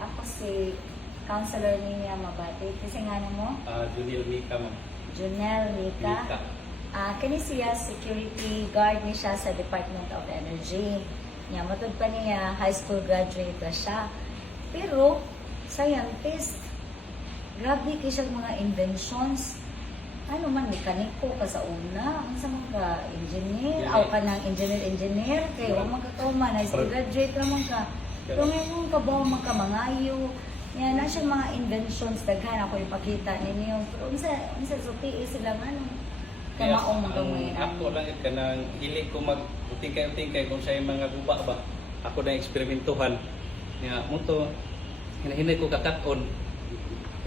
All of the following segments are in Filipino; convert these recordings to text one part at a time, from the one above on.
Ako si Counselor Ninia Mabati. Kasi nga mo? Junil Mika, ma'am. Junel Mika. Mika. Kani siya security guard ni siya sa Department of Energy. Niya, matod pa niya, high school graduate na siya. Pero, scientist, grabe kayo siya mga inventions. Ano man, mekaniko ka sa una, ang sa mga engineer, Yeah. o ka ng engineer, kayo, Yeah. ang magkatuman, high school graduate naman ka. Pero ngayon, kabaw mga mangayo, yan, na siya mga inventions, daghan ako ipakita ninyo. Pero unsa sa PE sila, ano, kamaong magawain. Ako lang ka nang hili ko mag-utingkay-utingkay kung sa mga guba ba. Ako na eksperimentuhan. Nga, muto, hinahinay ko kakaton.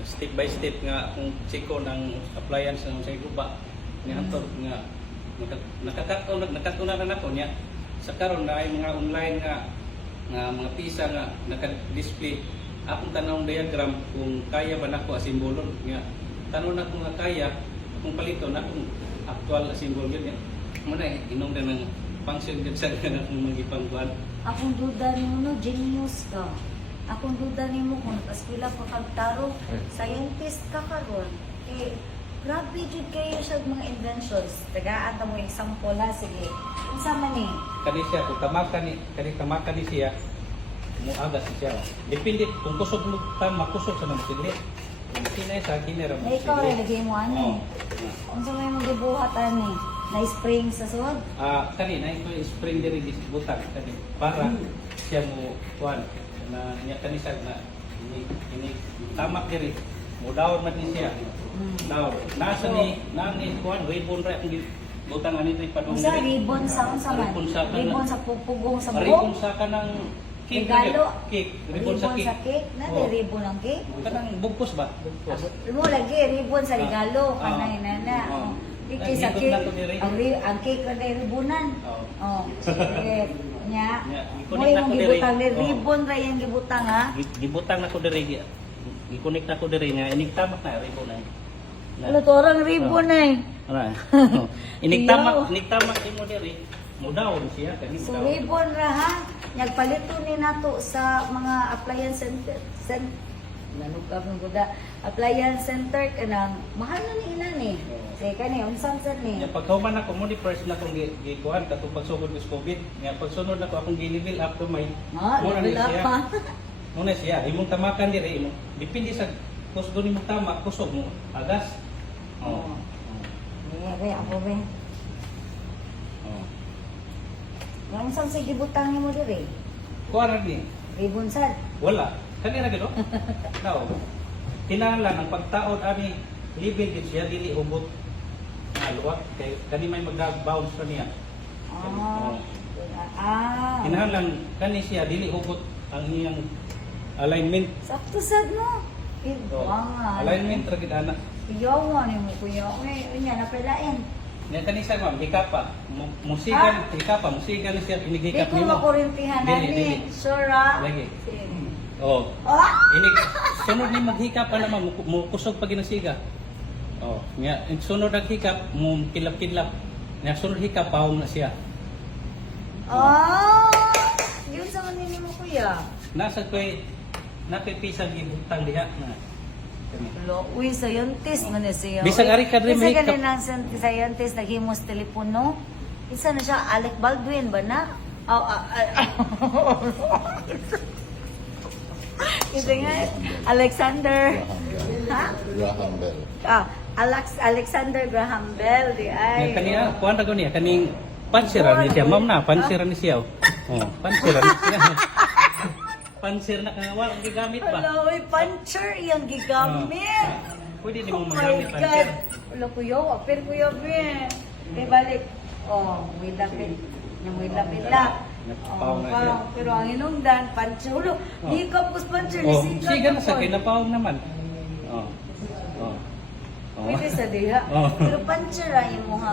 Step by step nga kung siko ng appliance ng sa guba. Nga, nga, nakakatunan na ako niya. Sa karon na ay mga online nga mga pisa nga naka-display akong tanong diagram kung kaya ba nako asimbolon nga tanong na ko nga kaya kung palito na kung actual simbol yun yan muna inom na ng function yun sa kung magipangkuhan. Akong duda ni mo, no, genius ka. Akong duda ni mo kung nakaspila pa kagtaro, scientist ka karon. Eh, grabe jud kayo siya mga inventions. Tagaan ta mo example ha, sige. Unsa man ni? Kani siya kung tamakan ni siya mo agas siya. Depende kung kusog mo makusog sa mga sidli. Kung sinay sa kinera mo. Na ikaw rin lagay mo ani. Unsa may mo gibuhat ani? Na spring sa sud? Kani na ito spring diri disbutang kani para siya mo kuan na niya kani sa na ini tamak diri mo daw man ni siya. Daw nasa ni nani kuan ribbon ra ang butang ani ito padung Unsa ribbon sa unsa man? Ribbon sa pupugong sa ribbon buhok? sa kanang cake. Regalo? Cake. Ribbon sa cake? Na ribbon ang cake? Kanang bugkos ba? Bugkos. Mo lagi ribbon sa regalo kanay nana. Iki sa cake. Ang cake ra day ribbonan. Oh. Sige. Nya. Mo yung gibutang ni ribbon ra yang gibutang ha. Gibutang na ko diri. Gi-connect na ko diri nga iniktamak na ribbon na. Ano to orang ribbon ay. Ara. Iniktamak mo diri. Mudaw siya kani So ribbon ra ha. Nagpalito ni nato sa mga appliance center. Nanukab ng buda. Appliance center kanang mahal na ni ina ni. Sige kani unsan sad ni? Ya pagkauman ako mo di first na kong gikuan katong pagsugod sa COVID. Nga pagsunod na ko akong gi-level up to my. Level up pa. Muna siya imong tamakan diri imo. Depende sa kusgo nimo tamak kusog mo agas. Oh. Be, ako be. Oh. Yang unsan sa gibutang nimo diri? Kuara ni. Ribbon sad. Wala. Kanina gino? Now, kinahanglan ang pagtaod ani level gid siya dili ubot luwak kay kani may mag-bounce pa niya. Kinahanglan kani siya dili ubot ang iyang alignment. Sakto sad no. Alignment ra gid ana. Iyawa ni mo kuya. Unya na palain. Nya kani sa ma'am hikapa musigan hikapa musigan siya Di inigikap ko nimo. makurintihan Dili. ani. Sure ah. Lagi. Sige. Oh. Ah! Ini sunod ni maghikap pa naman mo kusog pag ginasiga. Oh, nya sunod ang hikap mo kilap-kilap. Nya sunod hikap pawong na siya. Yun sa manini mo kuya. Nasa koy napipisan gibutang diha na. Lo, uy, scientist man siya. Bisag ari ka diri Isa may ganin ang scientist naghimos telepono. Isa na siya Alec Baldwin ba na? Ito nga, Alexander. Ha? Graham Bell. Alexander Graham Bell, di ay. Nya kaniya kuan ra ko niya kaning pansiran ni siya ma'am na pansiran ni siya. Oh, pansiran ni siya. Pansir na kangawal ang gigamit ba? Hello, puncher yung gigamit. Pwede di Oh mo my magamit God. pansir. Wala kuya, apir kuya be. Kaya balik. Oh, may lapit. May lapit la. Napapaw na siya. Pero ang inungdan, puncher. Ulo, di ka pus puncher. Oh, siga na sa kinapawong naman. Oh. Oh. Oh. Pwede sa diha. Oh. Pero puncher ang imong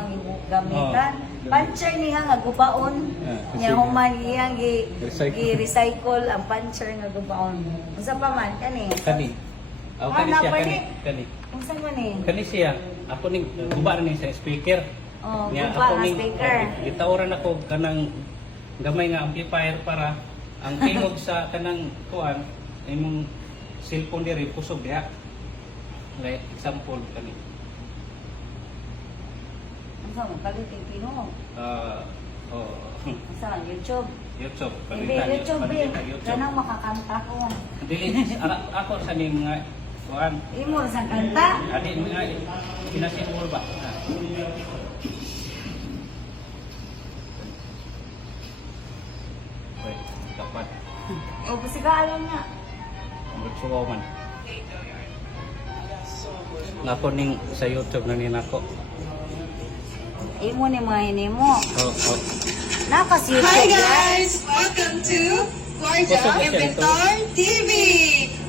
gamitan. Puncher niya nga gubaon. Nya human iyang gi-recycle ang puncher nga gubaon. Unsa pa man kani? Kani. Aw kani siya kani. Kani. Unsa man ni? Kani siya. Ako ning guba na ni sa speaker. Oh, Nya guba ako nga ning speaker. gitawran ako kanang gamay nga amplifier para ang tingog sa kanang kuan imong cellphone diri kusog diha. Like example kani. Ang sa mo, palitin Pino. Oh, Saan? YouTube? YouTube. Hindi, YouTube eh. Ganang makakanta ko. Dili ako sa ni mga kuan. Imo sa kanta? Adi mga pinasimul ba? Wait, dapat. O, pasigaalan nga. Magsuwa man. Nako ning sa YouTube na ninako. Imo ni mga hinimo. Oh. Nakas YouTube Hi yan. guys! Welcome to Guardia What's up, Inventor TV!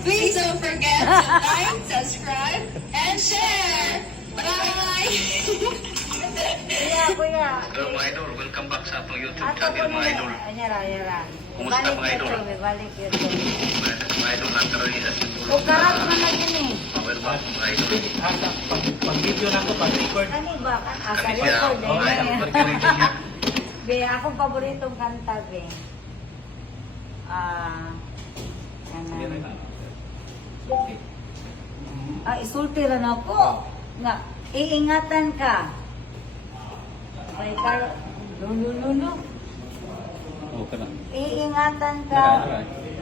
Please don't forget to like, subscribe, and share! Bye! Kuya. Hello mga idol, welcome back sa atong YouTube Ato channel po mga idol. Anyara. Kumusta mga idol? Balik YouTube. Mga idol, natural sa simpulo. O, karat man na din eh. Power back mga idol. Asa pag video na ko pag record. Kani ba? Asa Kami siya, record mga idol, eh. pagkarinig niya. Be, akong paboritong kanta, be. Isulti rin ako. Nga, iingatan ka. May karo, lulu. Oh, kana. Iingatan ka.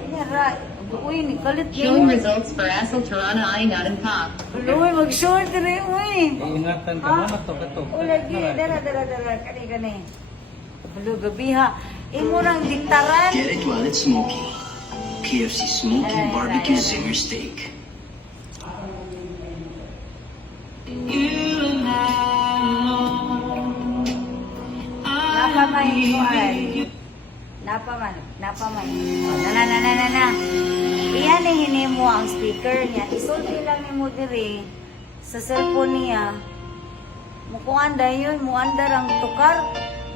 Nyara. Uy, ni kalit Showing yun. results for Asal Tirana ay not in pop. Uy, mag-short rin, uy. Iingatan ka Ha? mo to kato. O, lagi. Dara. Kani. Bulo, gabiha. Imo lang diktaran. Get it while it's smoky. KFC Smoky Barbecue Zinger Steak. Napaman ko ay. Napaman. O, na. Iyan ni hinimo ang speaker niya. Isulti lang ni mo diri sa cellphone niya. Mukuanda yun, muandar ang tukar.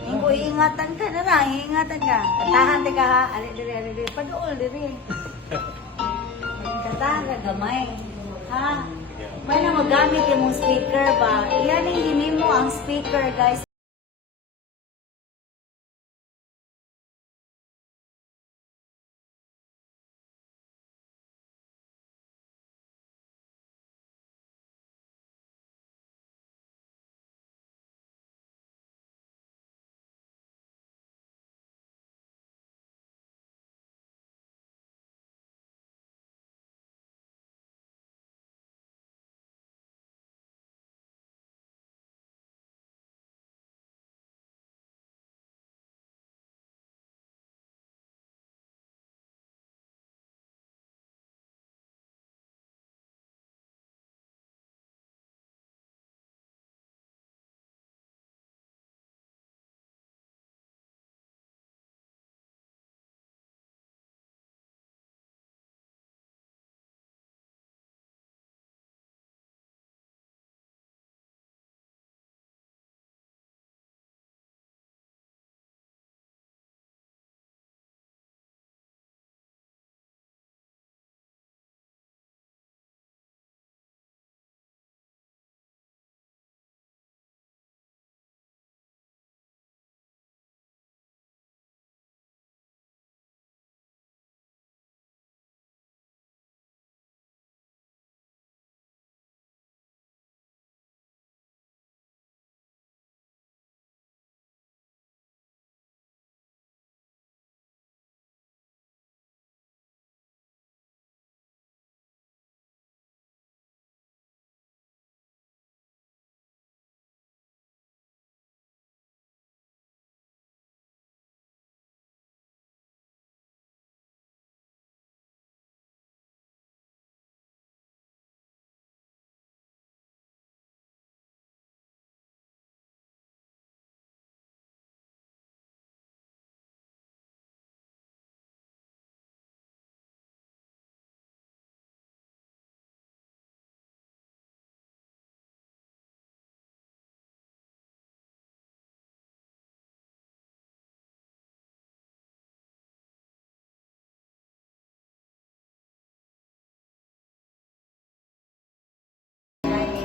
Ingko iingatan ka na lang, iingatan ka. Katahan ti ka ha, ali diri, paduol diri. Katahan ka gamay. Ha? May na magamit yung mong speaker ba? Iyan ni hinimo ang speaker guys.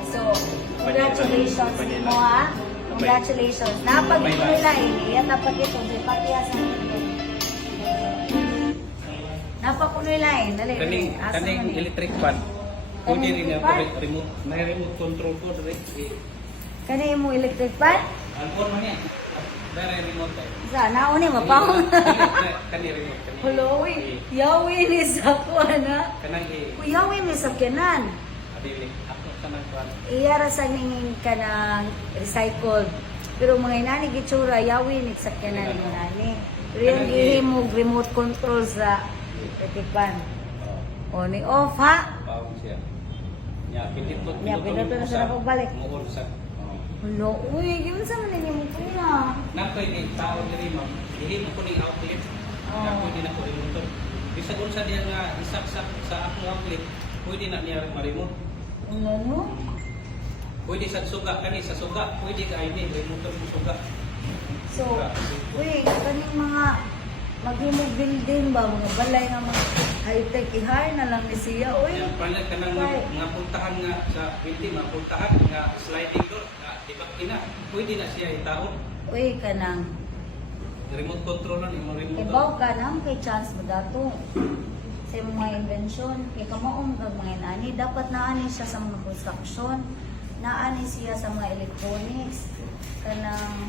So, congratulations mo ha. Congratulations. Napag ito nila ini. Yan napag ito. Pakiyasan ito. Napakuloy lain. Dali. Kaning Asa kaning man eh? electric fan. Pwede rin electric yung fan? remote, may remote control ko direct. Kani mo electric fan? Ang phone man niya. Dari remote ay. Sa naon ni mapahon. Kani remote kani. Huloy. Yawi ni sa kuana. Kanang Yawi ni sa kenan. adili. Ako sa nang fan. Iyara sa ningin ka ng recycled. Pero mga inani gitsura, yawi ni sa kenan ni nani. Pero yung gihimog remote control sa electric fan. O ni off ha? Pawon siya. Nya pindot. Nya, pindot na sa pagbalik. Muol sa. Hulo. Uy, gawin sa man ninyo mo kuya. Nakoy ni tao diri ma'am. Dili mo ko ning outlet. Nakoy din ako remote. Bisag unsa diya nga isaksak sa akong outlet, pwede na niya ma-remote. Ano no? Pwede sa suga kani sa suga, pwede ka ini remote mo suga. So, uy, kaning mga maghimog building ba, mga balay nga mga high-tech, i-hire na lang ni siya. Uy, Yan pala ka nang Right. mga puntahan nga sa building, mga puntahan nga sliding door, nga tibak ina, pwede na siya itaon. uy, kanang Remote control na, yung remote. ibaw ka nang kay chance mo dato sa imong mga invention. Kay kamaong kag mga nani, dapat naani siya sa mga construction, naani siya sa mga electronics, kanang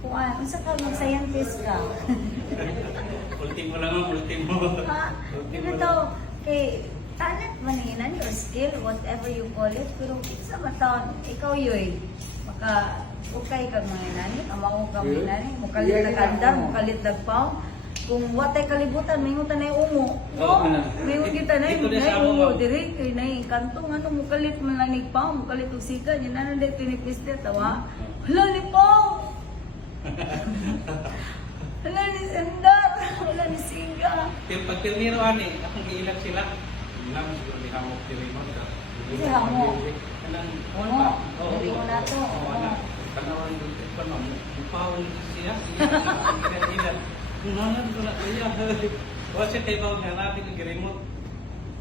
kung unsa ka mag-scientist ka. Ultimo lang ang ultimo. Ha? Ano to? Kay talent man yun, or skill, whatever you call it. Pero sa mataon, ikaw yoy, maka ukay kag mga nani, amaw ka mga nani, mukalit na kandar, mukalit na pao. Kung watay kalibutan, mayingutan na yung ungo. Oo, No? ano. Mayingot kita na Dito yung na sa amo, ungo. ma'am. Diri, kay na yung kantong, ano, mukalit man lang ni pao, mukalit og siga. Yan na dito ni Piste, tawa. Hala ni pao! Hala ni Sendar! Hala ni Siga! Pag pirmiro ani, akong giilag sila. Lang siguro ni hamok diri mo. Si hamok? Kanang Oo, dili mo na to. Oo, anak. Kanawan dito pa no. Pawon siya. Ilan. Kunanan ko na kaya. Wa siya kay bawon nga natin ang remote.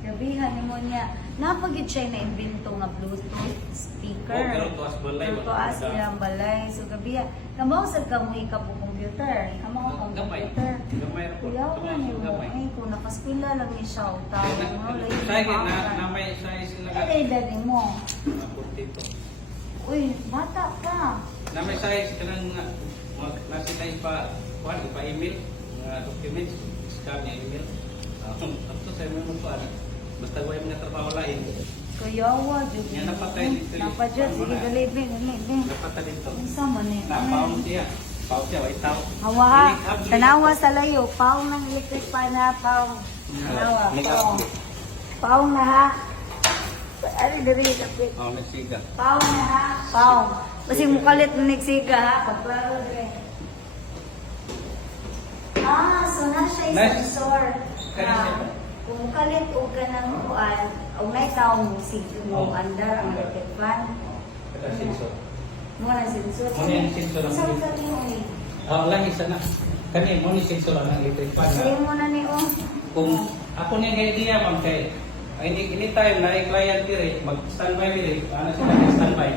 Gabihan ni mo niya. Napagid siya na imbento nga Bluetooth speaker. Oh, pero tuwas balay, Pero wala tuwas ka. ilang balay. So gabihan. Kamaw sa kamuhi ka po computer. Kamaw kang Gamay. computer. Gamay ra po. Kuyaw ka ni mo. Gamay. Ay, kung nakaspila lang ni siya. O tao mo. Sige na may size sila. Ay, dali mo. Putito. Uy, bata ka. Na may size kanang nasinay pa kuan pa email mga documents scan niya email. Tapos sa mo pa basta way mga trabaho lain. Kuyawa, jud. Yan, napatay dito. Napajud. Sige, dali, dali, dali. Dapat dito. Isa man eh. Napaon siya. Paon siya way tao. Hawa, tanawa sa layo, paong ng electric pan na paong. Tanawa, paong. Paong na ha. Ari, dali, kapit. Oh, nagsiga. Paong na ha. Paong. Kasi mukalit na nagsiga ha. Pagklaro dali. Ah, so na siya yung Nice. sensor. Kanina. Kung mukalit o ka ng kuan, o may taong musig mo Oh. andar ang electric fan. Kada sensor. Mo na sensor. Mo na yung sensor ang Saan electric. ka niyo eh? Ah, lang isa na. Kani mo ni sensor ang electric fan. Sige mo na ni oh. Kung ako niya kay idea ma'am kay anytime na ay client dire mag-standby dire, ano sila mag-standby.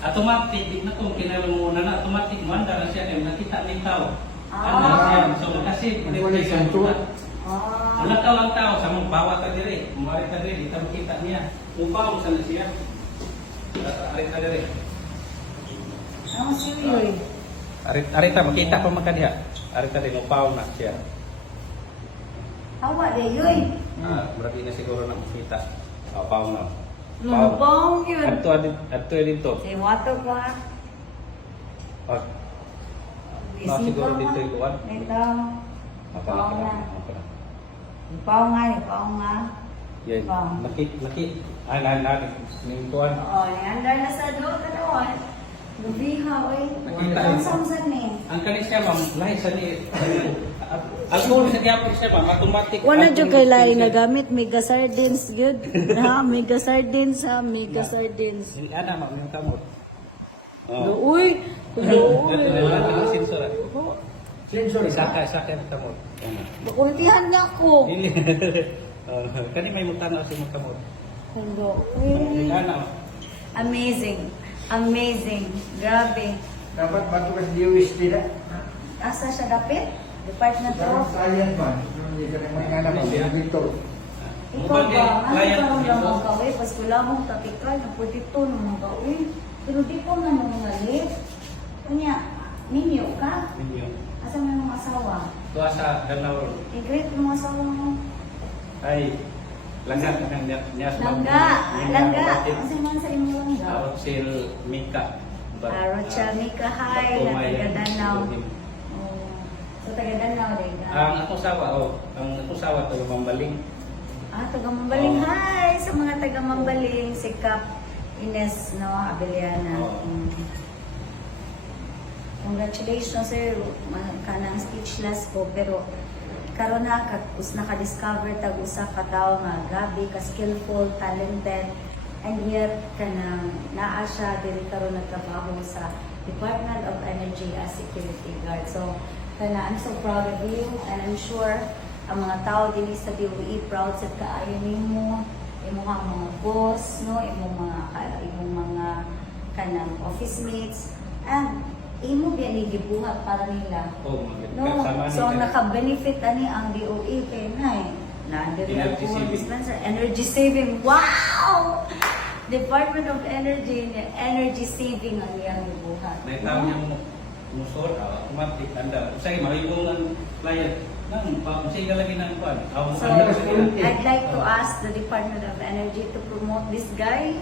Automatic di na kung kinalungunan na automatic man dala siya kay nakita ni tao. Ano siya so kasi Wala siyang tuwa. Ah. wala ka lang tao sa mong bawa ta dire, mumari ta dire, di ta makita niya. Upaw sa na siya. Ari ta dire. Ang siyoy. Ari ta makita pa makadiha. Ari ta dire upaw na siya. Awa de yoy. Marami na siguro na makita. Upaw na. Lubong yun. Adto dito. Say water ko ha. Oh, siguro dito yung kuwan. Ito. Pao na. Okay. Pao nga ni, pao nga. Yan. Wow. Nakit. Ning kuwan. Oo, niandar na sa do ka doon. Lubiha, oy. Nakita. Ang samsan ni. Ang kanis siya, ma'am, lahi sa ni... Alcohol sa diapon siya, ma'am. Automatic. Wala alcohol jud kay lain filter. nagamit mega sardines good. Ha, mega sardines ha, mega sardines. Yung ana, ma'am, yung kamot. Uy, Wala ang sensor. Sensor Isa ka ng kamot. bakultihan na ko. Dili. Kani may mutanaw si mga kamot. Hundo. Yung ana, Amazing. Amazing. Grabe. Dapat batu kasi diwis tidak. Asa siya dapit? Department Parang of... client man. Hindi ka naman nga naman. Victor. Ikaw ba? Ano client ka nito? naman ka? Pas wala mong tatikal, napudito naman ka. Pero di ko na mong nalit. Kanya, ninyo ka? Ninyo. Asa may mga asawa? Tuwa sa Danau I-greet mo asawa mo. ay langga ng niya sa Langga! Asa man sa imo langga? Rochelle Mika. Rochelle Mika, hi, na taga Danau. Oh. So, taga Danau din ka? Ang akong sawa, ang akong sawa to Mambaling. Taga Mambaling, Oh. hi! Sa mga taga Mambaling, si Cap Ines, no, Abeliana. Oh. Congratulations, sir. Kanang speechless ko, pero karon na naka-discover tag usa ka tawo nga grabe ka skillful, talented, and yet kanang naa siya diri karon nagtrabaho sa Department of Energy as security guard. So I'm so proud of you, and I'm sure ang mga tao dinhi sa DOE proud sa kaayo nimo, imong mga boss, no, imong mga kanang office mates, and imo biya ni gibuhat para nila. No, so naka-benefit ani ang DOE kay nay. Energy saving. Dispenser, energy saving. Wow! Department of Energy, energy saving ang iyang gibuhat. May tao niya musor, automatic, anda. Say, mahibungan client. Nang, sige lagi ng pan. So, I'd like to ask the Department of Energy to promote this guy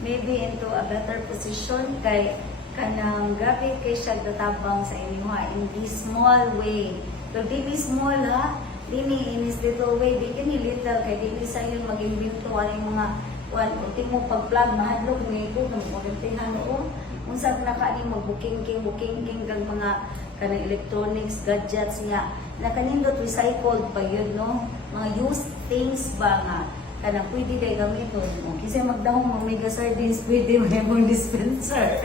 maybe into a better position kay kanang grabe kay siya gatabang sa inyo ha, in this small way. So, di small ha, dini in this little way, di kini little kay di sa yun mag-invento ang mga ultimo pag-plug, mahadlok ng ito, magantihan ko. Kung saan naka ni mag-booking kag mga kanang electronics, gadgets niya, na kanindot recycled pa yun, no? Mga used things ba nga, kanang pwede kayo gamiton. Kasi magdahong mga mega sardines, pwede may mong dispenser.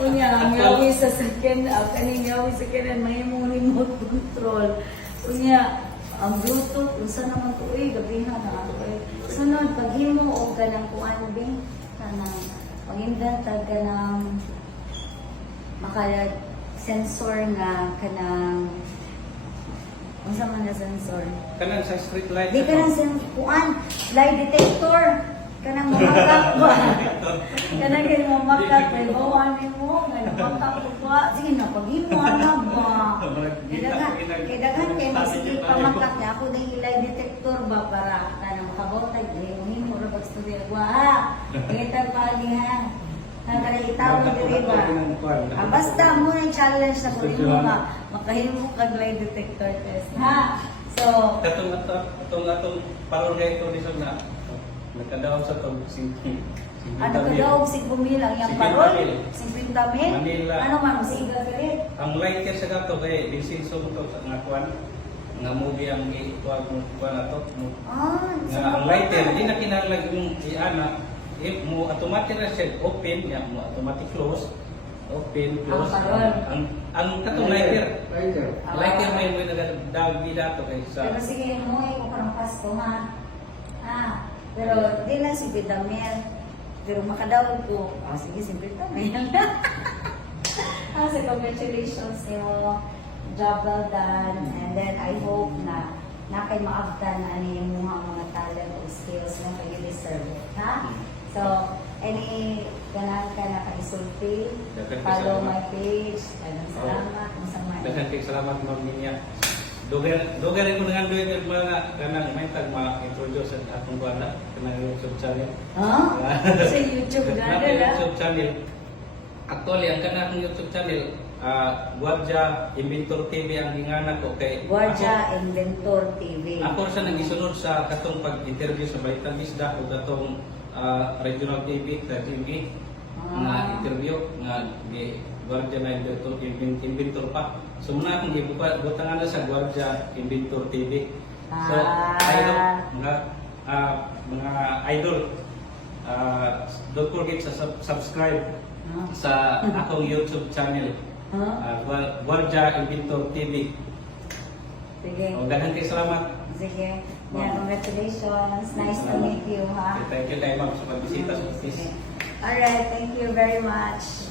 Unya, ang yawi sa second, kaning yawi sa second, may mong remote control. Unya, ang Bluetooth, unsa naman to, gabihan na ako. Sunod, paghimo o ganang kuan bing, kanang pag-invent ganang maka-sensor nga kanang unsa man na sensor? Kanang sa street light. Di ka nang kuan, lie detector. Kanang mamakak ba? Kanang kayo mamakak, may bawaan mo, may mamakak ko ba? Sige na, paghimo na ba? Kailangan kayo magsige pamakak niya. Ako na lie detector ba para kanang makabotag, himo na pag-studio. Wa, kita pa niya. Nang itawag diri ba? Basta mo na challenge na kung mo nga makahimo kag lie detector test. Ha? So, Atong parungay ko dito na nakadaog sa tong 50. ano ka daw, 5 mil ang iyang 50 parol? mil. 50 mil? Manila. Ano man, siga ka rin? Ang lighter sa gato kay lisenso mo to sa nga kuan nga movie ang ituwag mo kuan ato mo nga ang lighter di na kinahanglan yung iana if mo automatic na siya open ya mo automatic close open close ang katong lighter may nagadaog bida to kay sa Pero sige, mo ko parang Pasko ha. Pero di lang si Vidamel. Pero makadawag ko. Sige, si Vidamel. So congratulations sa'yo. Job well done. And then I hope na kay maabtan ani yung mga talent o skills na kayo deserve it. Ha? So, any ganahan ka na ka-isulti, follow my page. Salamat. Daghang kay salamat ma'am niya. Dugar ko dengan duit mga kanang may tag ma-introduce sa atong bana kanang YouTube channel. Sa YouTube Kanang ganda YouTube channel. Actually ang kanang YouTube channel Guardia Inventor TV ang ingana ko kay Guardia Inventor TV. Ako sa nagisunod sa katong pag-interview sa Baitan Isda o katong regional TV sa TV na interview nga di Guardia na Inventor pa. So muna akong gibutangan na sa Guardia Inventor TV. So idol mga idol don't forget sa subscribe sa akong YouTube channel. Guardia Inventor TV. Sige. Daghang kay salamat. Sige. Yeah, congratulations. Nice to meet you, ha? Thank you kay ma'am sa pagbisita sa office. Alright, thank you very much.